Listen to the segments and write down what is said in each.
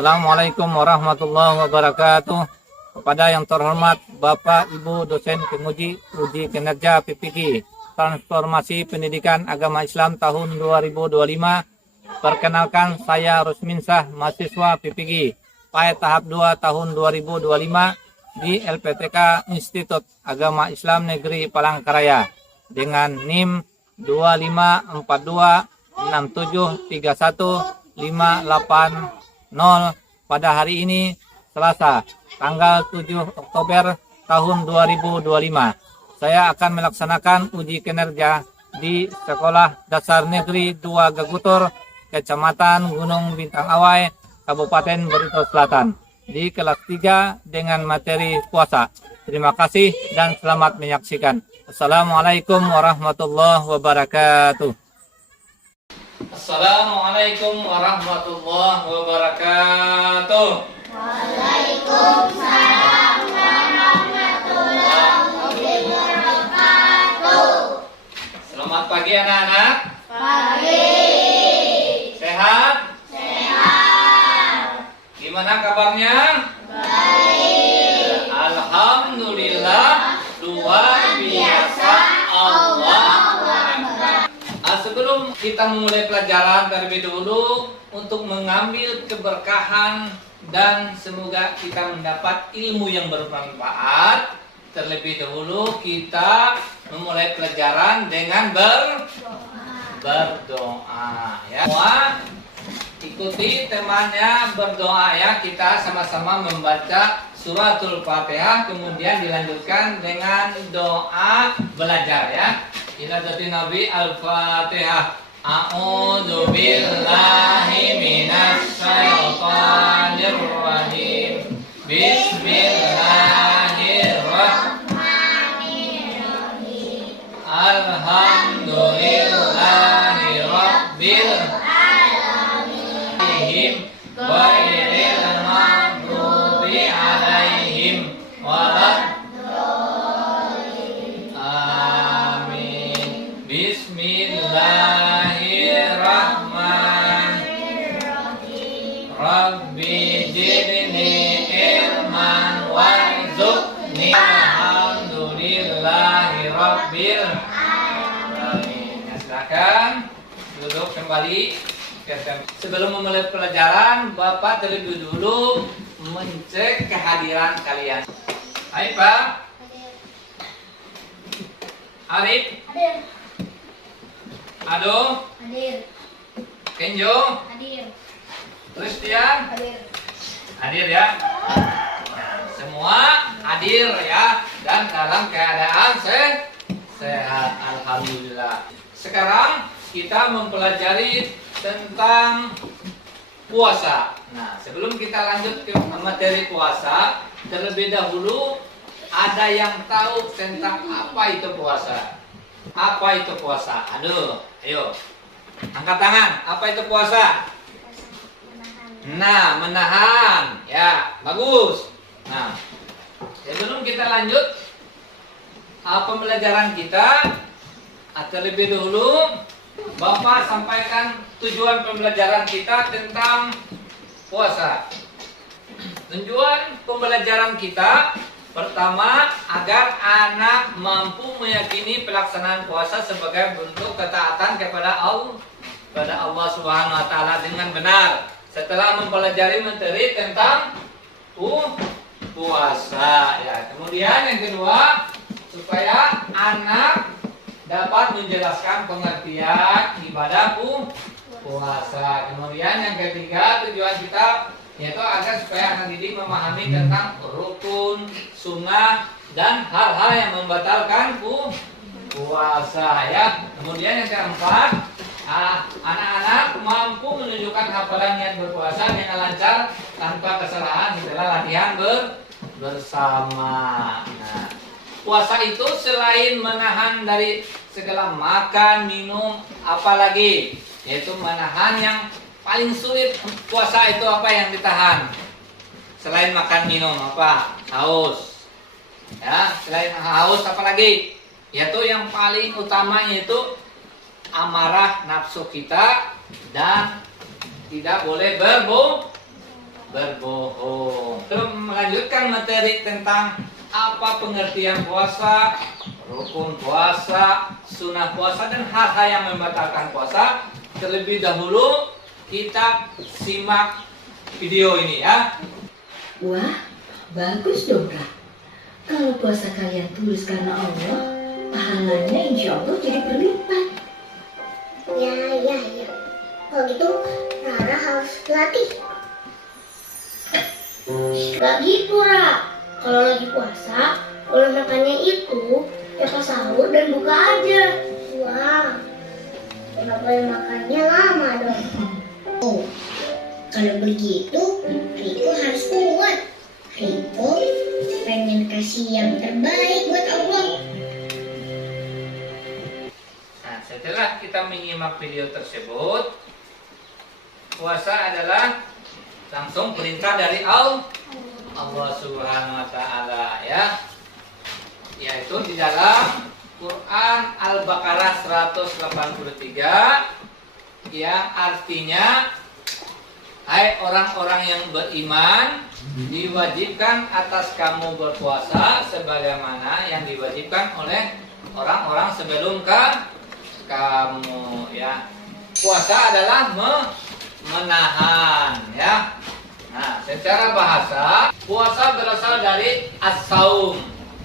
Assalamualaikum warahmatullahi wabarakatuh. Kepada yang terhormat Bapak Ibu dosen penguji uji kinerja PPG Transformasi Pendidikan Agama Islam tahun 2025. Perkenalkan, saya Rusminsah, mahasiswa PPG PAE tahap 2 tahun 2025 di LPTK Institut Agama Islam Negeri Palangkaraya dengan NIM 2542673158 pada hari ini Selasa tanggal 7 Oktober tahun 2025. Saya akan melaksanakan uji kinerja di Sekolah Dasar Negeri 2 Gagutur, Kecamatan Gunung Bintang Awai, Kabupaten Barito Selatan di kelas 3 dengan materi puasa. Terima kasih dan selamat menyaksikan. Assalamualaikum warahmatullahi wabarakatuh. Assalamualaikum warahmatullahi wabarakatuh. Waalaikumsalam warahmatullahi wabarakatuh. Selamat pagi anak-anak. Pagi. Sehat? Sehat. Gimana kabarnya? Baik. Alhamdulillah, luar biasa. Allahu Akbar. Sebelum kita memulai pelajaran, terlebih dahulu untuk mengambil keberkahan dan semoga kita mendapat ilmu yang bermanfaat, terlebih dahulu kita memulai pelajaran dengan berdoa ya. Semua ikuti temannya berdoa ya. Kita sama-sama membaca suratul Fatihah, kemudian dilanjutkan dengan doa belajar ya. Ila dari Nabi Al-Fatihah. A'udzu billahi minasy syaithanir rajim. Bismillahirrahmanirrahim. Alhamdulillahi rabbil alamin. Ghairil maghdubi alaihim waladdallin. Amin. Bismillahirrahmanirrahim. Rabbi zidni ilman warzuqni. Alhamdulillahi rabbil alamin. Silakan duduk kembali. Sebelum memulai pelajaran, Bapak terlebih dulu mencek kehadiran kalian. Hai Pak. Arif. Hadir. Ado. Hadir. Kenjo. Hadir. Christian. Hadir. Hadir ya. Semua hadir ya dan dalam keadaan sehat. Alhamdulillah. Sekarang kita mempelajari tentang puasa. Nah, sebelum kita lanjut ke materi puasa, terlebih dahulu ada yang tahu tentang apa itu puasa? Apa itu puasa? Aduh, ayo. Angkat tangan. Apa itu puasa? Nah, menahan. Ya, bagus. Nah, sebelum kita lanjut pembelajaran kita, terlebih dahulu Bapak sampaikan tujuan pembelajaran kita tentang puasa. Tujuan pembelajaran kita pertama, agar anak mampu meyakini pelaksanaan puasa sebagai bentuk ketaatan kepada Allah Subhanahu wa taala dengan benar. Setelah mempelajari materi tentang puasa ya. Kemudian yang kedua, supaya anak dapat menjelaskan pengertian ibadah puasa. Kemudian yang ketiga, tujuan kita yaitu agar supaya anak didik memahami tentang rukun, sunnah, dan hal-hal yang membatalkan puasa ya. Kemudian yang keempat, anak-anak mampu menunjukkan hafalan niat berpuasa dengan lancar tanpa kesalahan setelah latihan bersama. Nah, puasa itu selain menahan dari segala makan, minum, apalagi yaitu menahan yang paling sulit. Puasa itu apa yang ditahan? Selain makan minum apa? Haus. Ya, selain haus apalagi? Yaitu yang paling utama yaitu amarah nafsu kita dan tidak boleh berbohong. Terus melanjutkan materi tentang apa pengertian puasa, rukun puasa, sunnah puasa, dan hal-hal yang membatalkan puasa. Terlebih dahulu kita simak video ini ya. Wah, bagus dong Kak. Kalau puasa kalian tulus karena Allah, pahalanya insya Allah jadi berlipat. Ya. Kalau gitu, Rara harus latih. Gak gitu, Ra. Kalau lagi puasa, pola makannya itu ya pas sahur dan buka aja. Wah, kenapa makannya lama dong? Oh, kalau begitu, Riko harus kuat. Riko pengen kasih yang terbaik buat Allah. Nah, setelah kita menyimak video tersebut, puasa adalah langsung perintah dari Allah Subhanahu wa taala ya. Yaitu di dalam Quran Al-Baqarah 183 yang artinya, hai orang-orang yang beriman, diwajibkan atas kamu berpuasa sebagaimana yang diwajibkan oleh orang-orang sebelum kamu ya. Puasa adalah menahan ya. Nah, secara bahasa puasa berasal dari as-saum.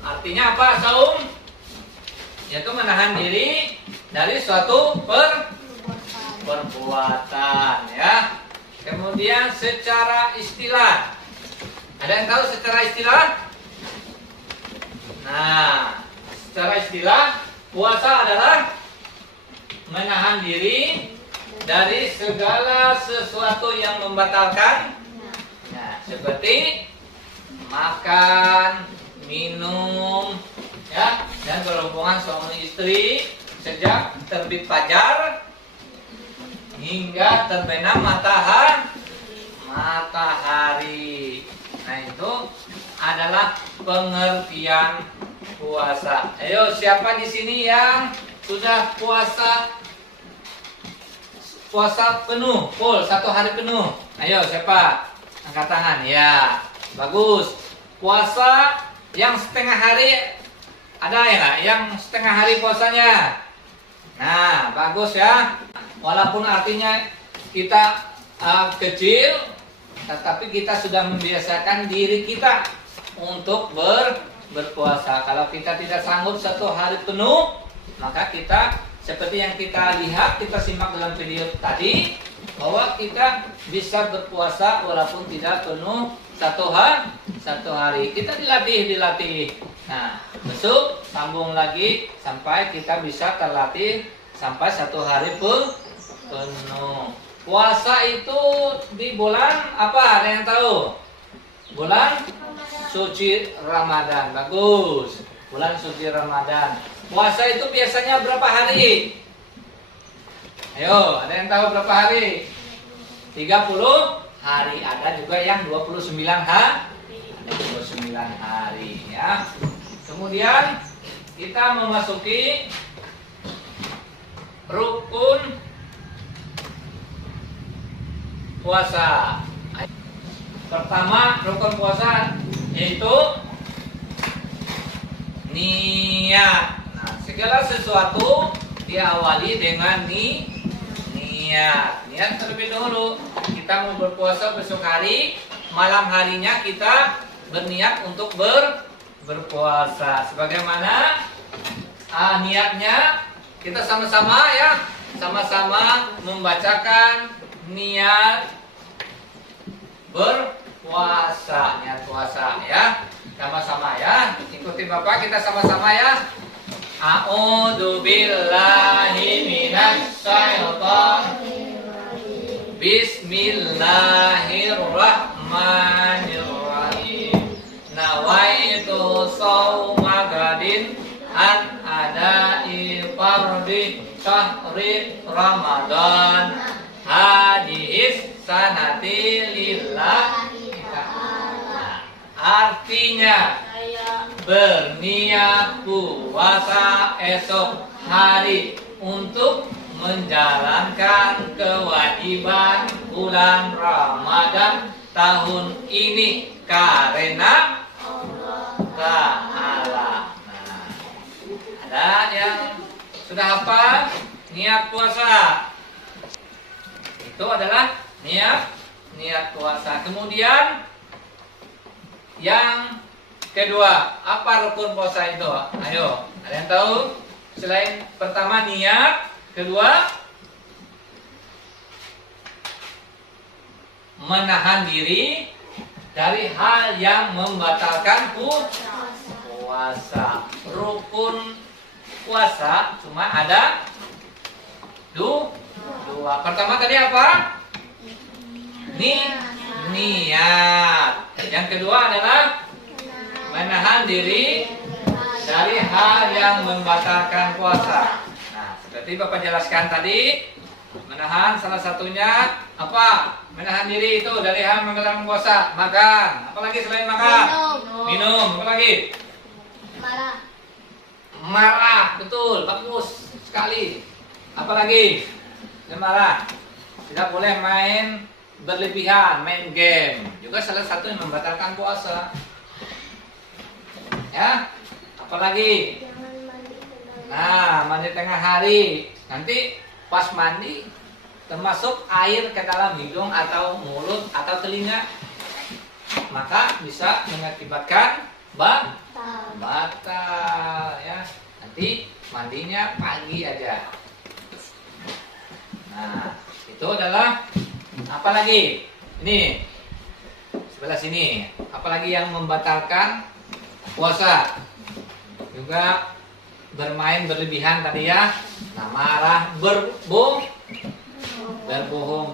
Artinya apa saum? Yaitu menahan diri dari suatu perbuatan ya. Kemudian secara istilah, ada yang tahu secara istilah? Nah, secara istilah puasa adalah menahan diri dari segala sesuatu yang membatalkan, nah, seperti makan, minum, ya, dan berhubungan suami istri sejak terbit fajar hingga terbenam matahari. Nah, itu adalah pengertian puasa. Ayo, siapa di sini yang sudah puasa penuh, full 1 hari penuh? Ayo, siapa? Angkat tangan. Ya, bagus. Puasa yang setengah hari ada ya nggak? Yang setengah hari puasanya? Nah, bagus ya. Walaupun artinya kita kecil, tetapi kita sudah membiasakan diri kita untuk berpuasa. Kalau kita tidak sanggup 1 hari penuh, maka kita seperti yang kita lihat, kita simak dalam video tadi, bahwa kita bisa berpuasa walaupun tidak penuh 1 hari. Kita dilatih. Nah, besok sambung lagi sampai kita bisa terlatih sampai 1 hari penuh. Puasa itu di bulan apa? Ada yang tahu? Bulan suci Ramadan. Bagus. Bulan suci Ramadan. Puasa itu biasanya berapa hari? Ayo, ada yang tahu berapa hari? 30 hari. Ada juga yang 29 hari. Ada 29 hari ya. Kemudian kita memasuki rukun puasa. Pertama, rukun puasa yaitu niat. Nah, segala sesuatu diawali dengan niat. Niat terlebih dahulu. Kita mau berpuasa besok hari, malam harinya kita berniat untuk berpuasa. Sebagaimana niatnya, kita sama-sama ya, sama-sama membacakan niat berpuasa, niat puasa ya. Sama-sama ya. Ikuti Bapak, kita sama-sama ya. A'udzu billahi minasy syaithanir rajim. Bismillahirrahmanirrahim. Nawaitu shauma gadin an adai fardhi syahri Ramadan hadis sanati lillahi ta'ala. Artinya berniat puasa esok hari untuk menjalankan kewajiban bulan Ramadan tahun ini karena Ta'ala. Nah, ada yang sudah hafal niat puasa? Itu adalah niat puasa. Kemudian yang kedua, apa rukun puasa itu? Ayo, ada yang tahu? Selain pertama niat, kedua menahan diri dari hal yang membatalkan puasa. Rukun puasa cuma ada dua. Pertama tadi apa? Niat. Yang kedua adalah menahan diri dari hal yang membatalkan puasa. Nah, seperti Bapak jelaskan tadi, menahan salah satunya apa? Menahan diri itu dari hal membatalkan puasa. Makan. Apalagi selain makan? Minum. Apalagi? Marah. Betul. Bagus sekali. Apalagi? Marah. Tidak boleh main berlebihan, main game. Juga salah satu yang membatalkan puasa. Ya. Apalagi? Nah, mandi tengah hari. Nanti pas mandi termasuk air ke dalam hidung atau mulut atau telinga, maka bisa mengakibatkan batal ya. Nanti mandinya pagi aja. Nah, itu adalah apa lagi? Ini sebelah sini. Apalagi yang membatalkan puasa? Juga bermain berlebihan tadi ya. Nah, marah, berbohong,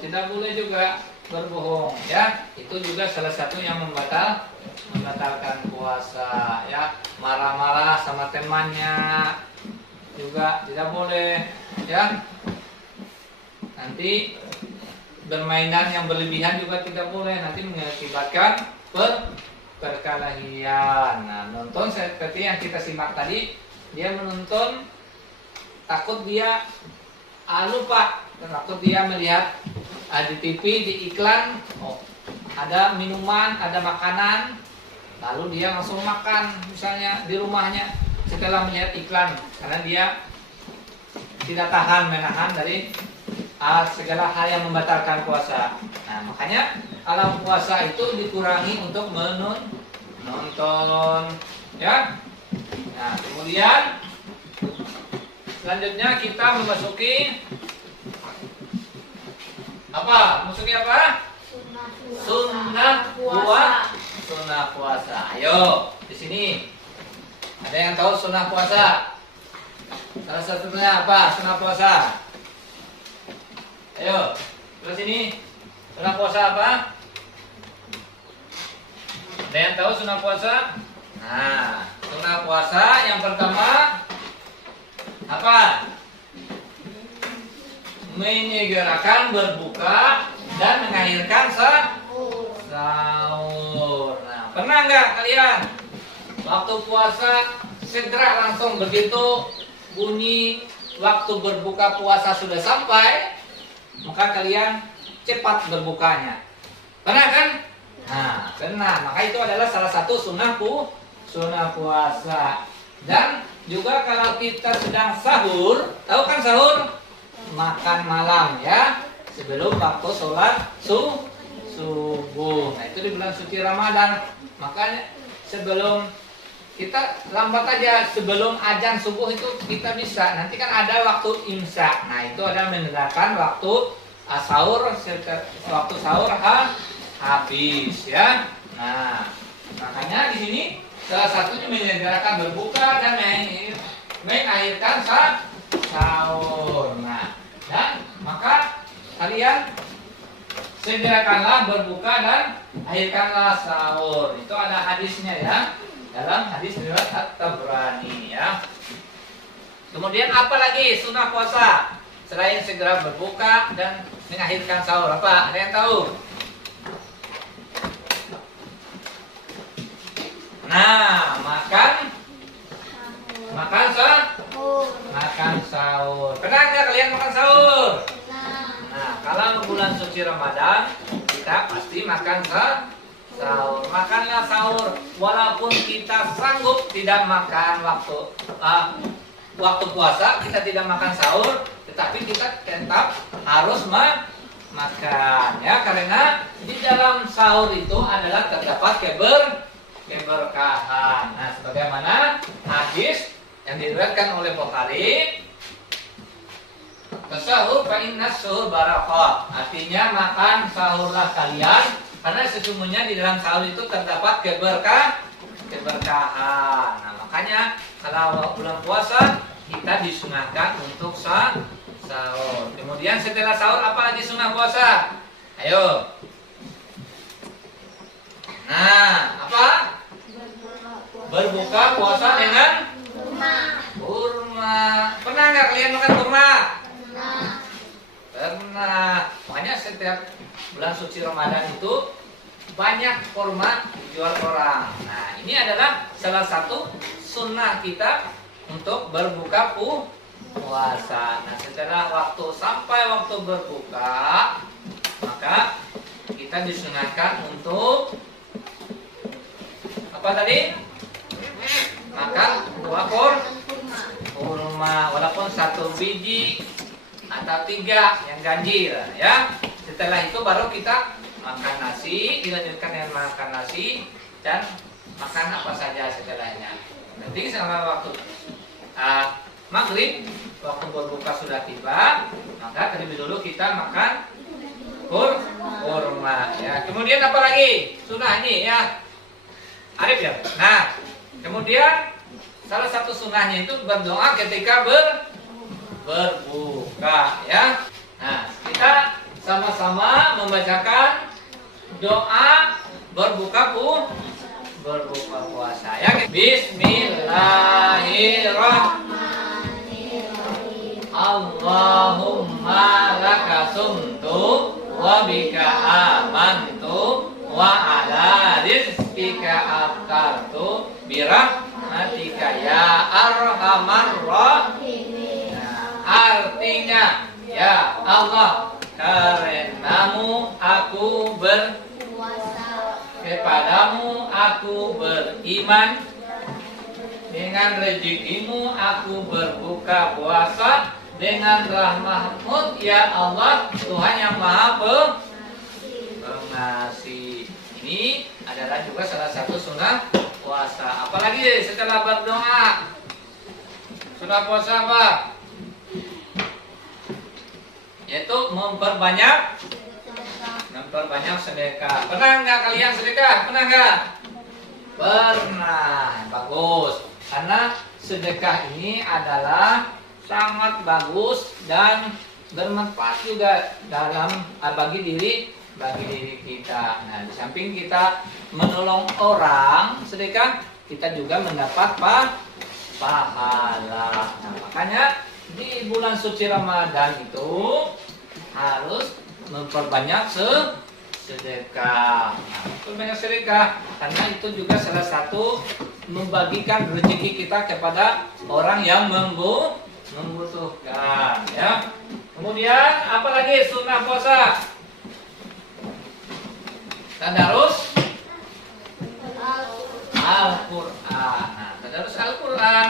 tidak boleh juga berbohong ya. Itu juga salah satu yang membatalkan puasa ya. Marah-marah sama temannya juga tidak boleh ya. Nanti bermainan yang berlebihan juga tidak boleh, nanti mengakibatkan perkelahian. Nah, nonton seperti yang kita simak tadi, dia menonton, takut dia lupa, takut dia melihat di TV, di iklan, ada minuman, ada makanan, lalu dia langsung makan, misalnya di rumahnya setelah melihat iklan, karena dia tidak tahan menahan dari segala hal yang membatalkan puasa. Nah, makanya kalau puasa itu dikurangi untuk menonton ya. Nah, kemudian selanjutnya kita memasuki apa? Memasuki apa? Sunnah puasa. Ayo, di sini ada yang tahu sunnah puasa? Salah satunya apa? Sunnah puasa. Ayo, ke sini. Sunnah puasa apa? Ada yang tahu sunnah puasa? Nah, sunnah puasa yang pertama apa? Menyegerakan berbuka dan mengakhirkan sahur. Nah, pernah nggak kalian waktu puasa segera langsung begitu bunyi waktu berbuka puasa sudah sampai, maka kalian cepat berbukanya? Pernah kan? Nah, pernah. Maka itu adalah salah satu sunnah puasa. Dan juga kalau kita sedang sahur, tahu kan sahur? Makan malam ya, sebelum waktu sholat subuh. Nah, itu di bulan suci Ramadan. Makanya sebelum kita lambat aja, sebelum azan subuh itu kita bisa. Nanti kan ada waktu imsak. Nah, itu adalah menandakan waktu sahur, waktu sahur habis ya. Nah, makanya di sini salah satunya menyegerakan berbuka dan mengakhirkan sahur. Nah, dan maka kalian segerakanlah berbuka dan akhirkanlah sahur. Itu ada hadisnya ya, dalam hadis riwayat At-Tabrani ya. Kemudian apa lagi sunnah puasa selain segera berbuka dan mengakhirkan sahur? Apa? Ada yang tahu? Nah, makan sahur. Pernah nggak kalian makan sahur? Nah, kalau bulan suci Ramadan kita kita pasti makan sahur. Makanlah sahur, walaupun kita sanggup tidak makan waktu puasa, kita tidak makan sahur, tetapi kita tetap harus makan, ya, karena di dalam sahur itu adalah terdapat keberkahan. Nah, sebagaimana hadis yang diriwayatkan oleh Bukhari, "Tasahur fa inna suhur barakah." Artinya makan sahurlah kalian, karena sesungguhnya di dalam sahur itu terdapat keberkahan. Nah, makanya kalau bulan puasa kita disunahkan untuk sahur. Kemudian setelah sahur apa lagi sunnah puasa? Ayo. Nah, apa? Berbuka puasa dengan kurma. Pernah nggak kalian makan kurma? Pernah. Makanya setiap bulan suci Ramadan itu banyak kurma dijual orang. Nah, ini adalah salah satu sunnah kita untuk berbuka puasa. Nah, setelah sampai waktu berbuka, maka kita disunahkan untuk apa tadi? Makan buah kurma, walaupun 1 biji atau 3 yang ganjil, ya. Setelah itu baru kita makan nasi, dilanjutkan dengan makan nasi dan makan apa saja setelahnya. Nanti sama waktu maghrib, waktu berbuka sudah tiba, maka terlebih dulu kita makan kurma, ya. Kemudian apa lagi? Sunnah ini, ya. Arif, ya. Nah, kemudian salah satu sunnahnya itu berdoa ketika berbuka, ya. Nah, kita sama-sama membacakan doa berbuka puasa, ya. Bismillahirrahmanirrahim. Allahumma laka sumtu wa bika amantu wa ala rizqika aftartu birahmatika ya arhamar rahimin. Artinya, ya Allah, karenamu aku berpuasa, kepadamu aku beriman, dengan rezekimu aku berbuka puasa, dengan rahmatmu ya Allah, Tuhan yang Maha Pengasih. Ini adalah juga salah satu sunnah puasa. Apalagi setelah berdoa, sunnah puasa apa? Yaitu memperbanyak sedekah. Pernah nggak kalian sedekah? Pernah nggak? Pernah. Bagus. Karena sedekah ini adalah sangat bagus dan bermanfaat juga bagi diri kita. Nah, di samping kita menolong orang sedekah, kita juga mendapat pahala. Nah, makanya di bulan suci Ramadan itu harus memperbanyak sedekah. Memperbanyak sedekah karena itu juga salah satu membagikan rezeki kita kepada orang yang membutuhkan, ya. Kemudian apalagi sunnah puasa? Tadarus Al-Quran. Nah, tadarus Al-Quran.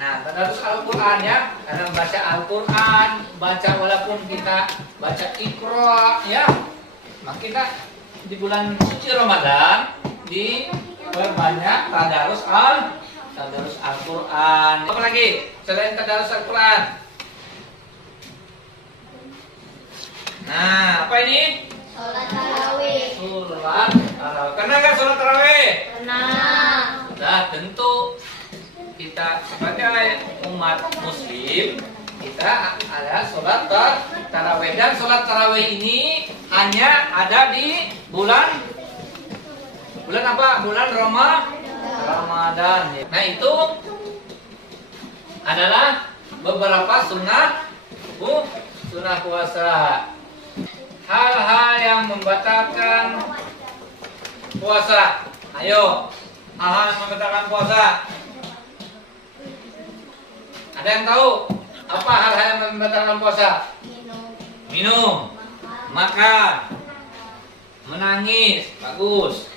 Nah, tadarus Al-Quran, ya. Karena baca Al-Quran, baca walaupun kita baca Iqra, ya. Maka kita di bulan suci Ramadan diperbanyak tadarus Al-Quran. Apa lagi selain tadarus Al-Quran? Nah, apa ini? Sholat tarawih. Sholat tarawih. Pernah nggak sholat tarawih? Pernah. Nah, tentu kita sebagai umat Muslim, kita ada sholat tarawih, dan sholat tarawih ini hanya ada di bulan apa? Bulan Ramadan. Nah, itu adalah beberapa sunnah puasa. Hal-hal yang membatalkan puasa. Ayo, hal-hal yang membatalkan puasa. Ada yang tahu apa hal-hal yang membatalkan puasa? Minum, Makan, menangis, bagus.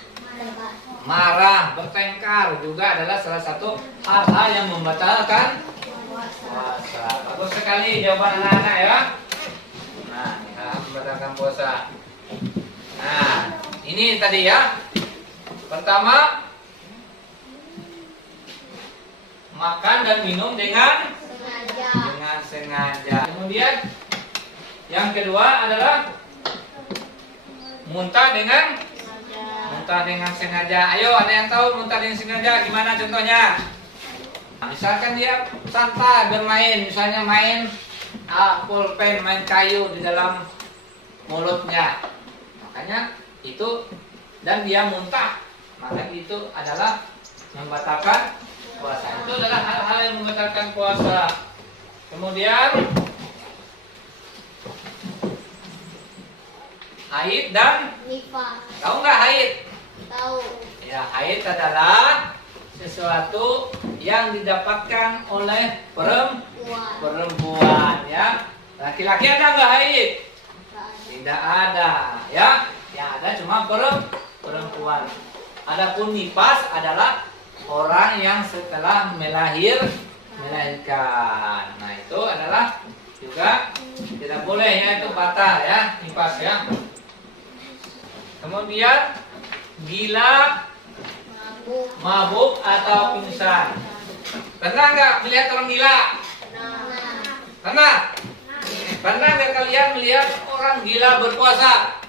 Marah, bertengkar juga adalah salah satu hal-hal yang membatalkan puasa. Bagus sekali jawaban anak-anak ya. Nah, ini membatalkan puasa. Nah, ini tadi ya. Pertama, makan dan minum dengan sengaja. Kemudian yang kedua adalah muntah dengan sengaja. Ayo, ada yang tahu muntah dengan sengaja gimana contohnya? Nah, misalkan dia santai bermain, misalnya main pulpen, main kayu di dalam mulutnya. Makanya itu, dan dia muntah, maka itu adalah membatalkan puasa. Itu adalah hal-hal yang membatalkan puasa. Kemudian haid dan Nifas. tahu nggak haid? Tahu. Ya, haid adalah sesuatu yang didapatkan oleh perempuan ya. Laki-laki ada nggak haid? Tidak ada ya. Yang ada cuma perempuan. Adapun nifas adalah orang yang setelah melahirkan. Nah, itu adalah juga tidak boleh ya, itu batal ya, nifas ya. Kemudian gila, mabuk atau pingsan. Pernah nggak melihat orang gila? Pernah? Pernah nggak kalian melihat orang gila berpuasa?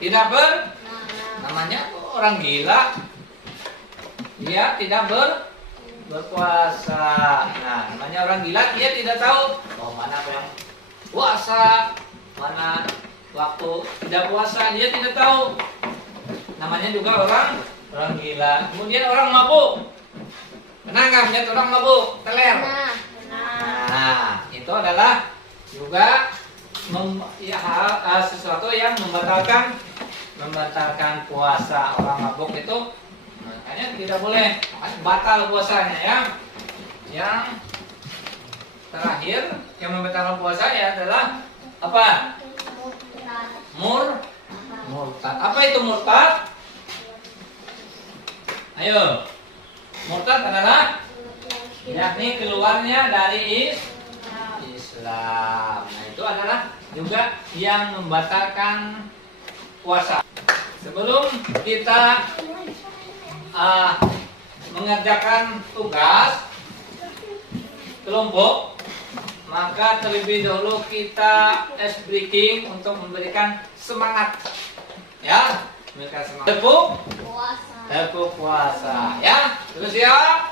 Tidak namanya orang gila, dia tidak berpuasa. Nah, namanya orang gila, dia tidak tahu mana yang puasa, mana waktu tidak puasa, dia tidak tahu. Namanya juga orang gila. Kemudian orang mabuk. Pernah nggak melihat orang mabuk? Teler. Nah, itu adalah juga sesuatu yang membatalkan puasa. Orang mabuk itu makanya tidak boleh, batal puasanya ya. Yang terakhir yang membatalkan puasa ya adalah apa? Murtad. Apa itu murtad? Ayo. Murtad adalah yakni keluarnya dari Islam. Nah, itu adalah juga yang membatalkan puasa. Sebelum kita mengerjakan tugas kelompok, maka terlebih dahulu kita ice breaking untuk memberikan semangat, ya, memberikan semangat. Tepuk puasa, ya, terus ya,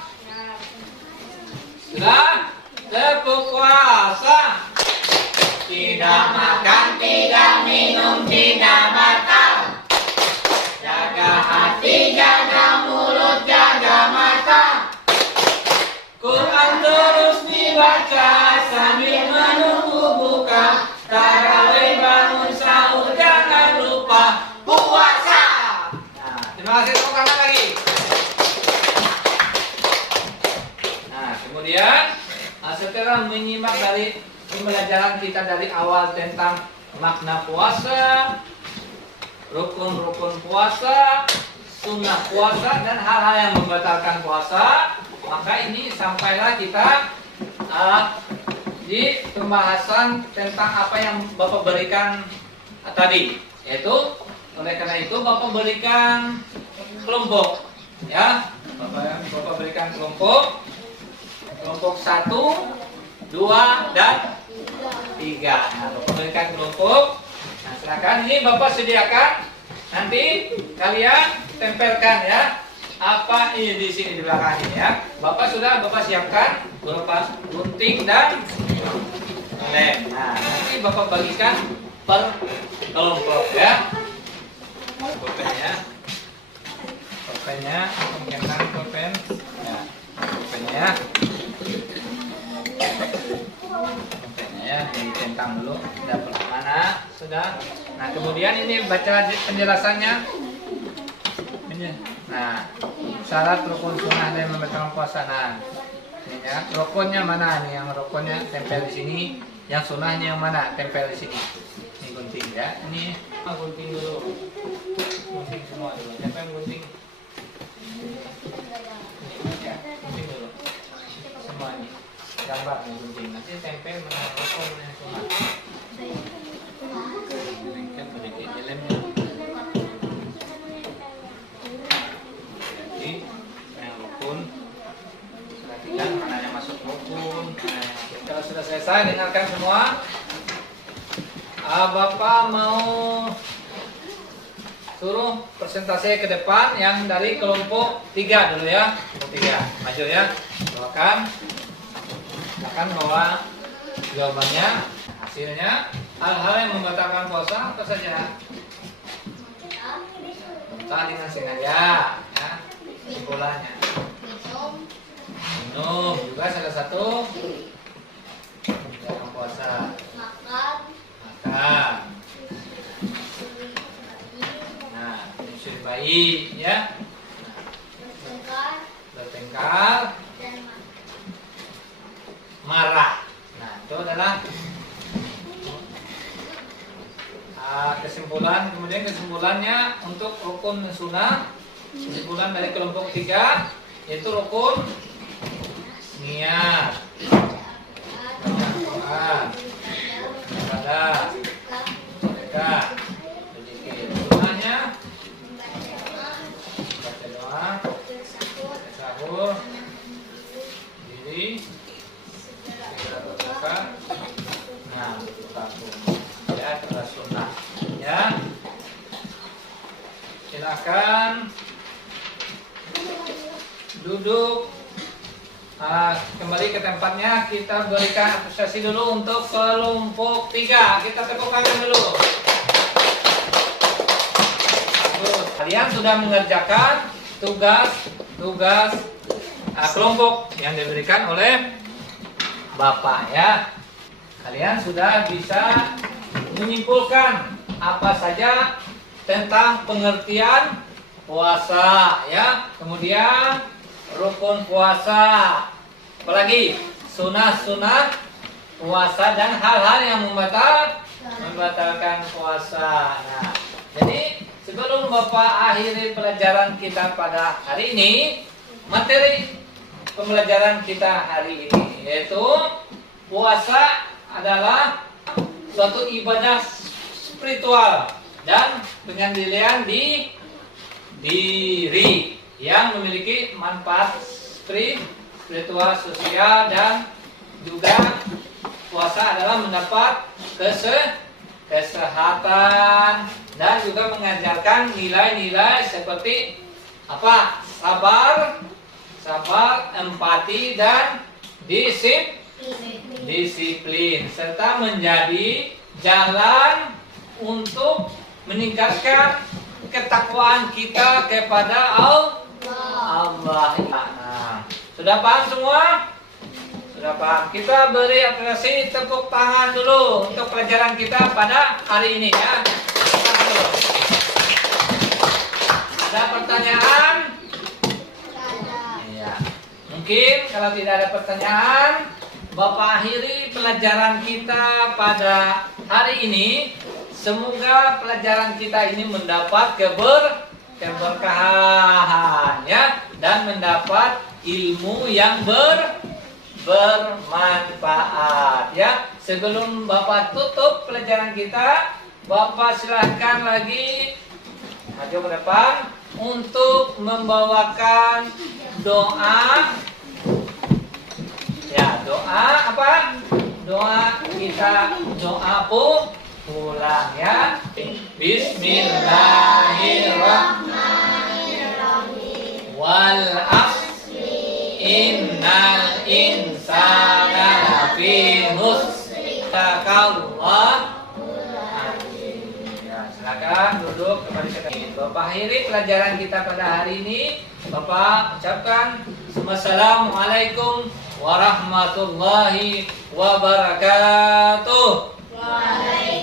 sudah, tepuk puasa. Tidak makan, tidak minum, tidak batal. Jaga hati, jaga mulut, jaga mata. Quran terus dibaca sambil menunggu buka. Tarawih bangun sahur jangan lupa puasa. Nah, terima kasih, tepuk tangan lagi. Nah, kemudian setelah menyimak dari pembelajaran kita dari awal tentang makna puasa, rukun-rukun puasa, sunnah puasa, dan hal-hal yang membatalkan puasa, maka ini sampailah kita di pembahasan tentang apa yang Bapak berikan tadi, yaitu oleh karena itu Bapak berikan kelompok, ya, Bapak berikan kelompok 1, 2, dan 3. Nah, Bapak berikan kelompok. Nah, silakan ini Bapak sediakan. Nanti kalian tempelkan ya. Apa ini di sini di belakang ini ya. Bapak siapkan beberapa gunting dan lem. Nah, nanti Bapak bagikan per kelompok ya. Pulpennya. Pulpennya, mungkinkan pulpen. Ya, pulpennya. Ya, ditentang dulu. Sudah mana? Sudah. Nah, kemudian ini baca penjelasannya. Ini. Nah, syarat rukun sunnah dan membatalkan puasa. Nah, ini ya. Rukunnya mana nih? Yang rukunnya tempel di sini, yang sunnahnya yang mana? Tempel di sini. Ini gunting ya. Ini gunting dulu. Gunting semua dulu. Siapa yang gunting? Ya, gunting dulu. Semua ini. Gambar nih gunting. Nanti tempel menempel semua. Kan pada kayak lemnya. Jadi yang rukun. Perhatikan mana yang masuk rukun. Kalau sudah selesai, dengarkan semua. Bapak mau suruh presentasi ke depan yang dari kelompok 3 dulu ya. Kelompok 3, maju ya. Bawakan. Akan bawa jawabannya, hasilnya. Hal-hal yang membatalkan puasa apa saja? Batal dengan sengaja, ya. Kesimpulannya. Minum juga salah satu dalam puasa. Makan. Nah, menyusui bayi, ya. Bertengkar. Marah. Nah, itu adalah kesimpulan. Kemudian kesimpulannya untuk rukun sunnah. Kesimpulan dari kelompok 3 yaitu rukun niat, ibadah, sedekah, berzikir. Sunnahnya baca doa, sahur, diri, segera berbuka. Nah, ya, adalah sunnah. Ya, silakan duduk. Kembali ke tempatnya. Kita berikan apresiasi dulu untuk kelompok 3. Kita tepuk tangan dulu. Kalian sudah mengerjakan tugas kelompok yang diberikan oleh Bapak ya. Kalian sudah bisa menyimpulkan apa saja tentang pengertian puasa ya. Kemudian rukun puasa, apalagi sunah-sunah puasa dan hal-hal yang membatalkan puasa. Nah, jadi sebelum Bapak akhiri pelajaran kita pada hari ini, materi pembelajaran kita hari ini yaitu puasa adalah suatu ibadah spiritual dan pengendalian di diri yang memiliki manfaat spiritual, sosial, dan juga puasa adalah mendapat kesehatan dan juga mengajarkan nilai-nilai seperti apa? Sabar, empati, dan disiplin serta menjadi jalan untuk meningkatkan ketakwaan kita kepada Allah. Nah, sudah paham semua? Sudah paham. Kita beri apresiasi, tepuk tangan dulu untuk pelajaran kita pada hari ini ya. Ada pertanyaan? Iya. Mungkin kalau tidak ada pertanyaan, Bapak akhiri pelajaran kita pada hari ini. Semoga pelajaran kita ini mendapat keberkahan ya, dan mendapat ilmu yang bermanfaat ya. Sebelum Bapak tutup pelajaran kita, Bapak silahkan lagi maju ke depan untuk membawakan doa. Ya, doa apa? Doa kita, doa pulang ya. Bismillahirrahmanirrahim. Wal asri innal insana lafi khusr. Taqallah. Ya, silakan duduk kembali ke tempat. Bapak akhiri pelajaran kita pada hari ini. Bapak ucapkan Assalamualaikum warahmatullahi wabarakatuh. Waalaikumsalam.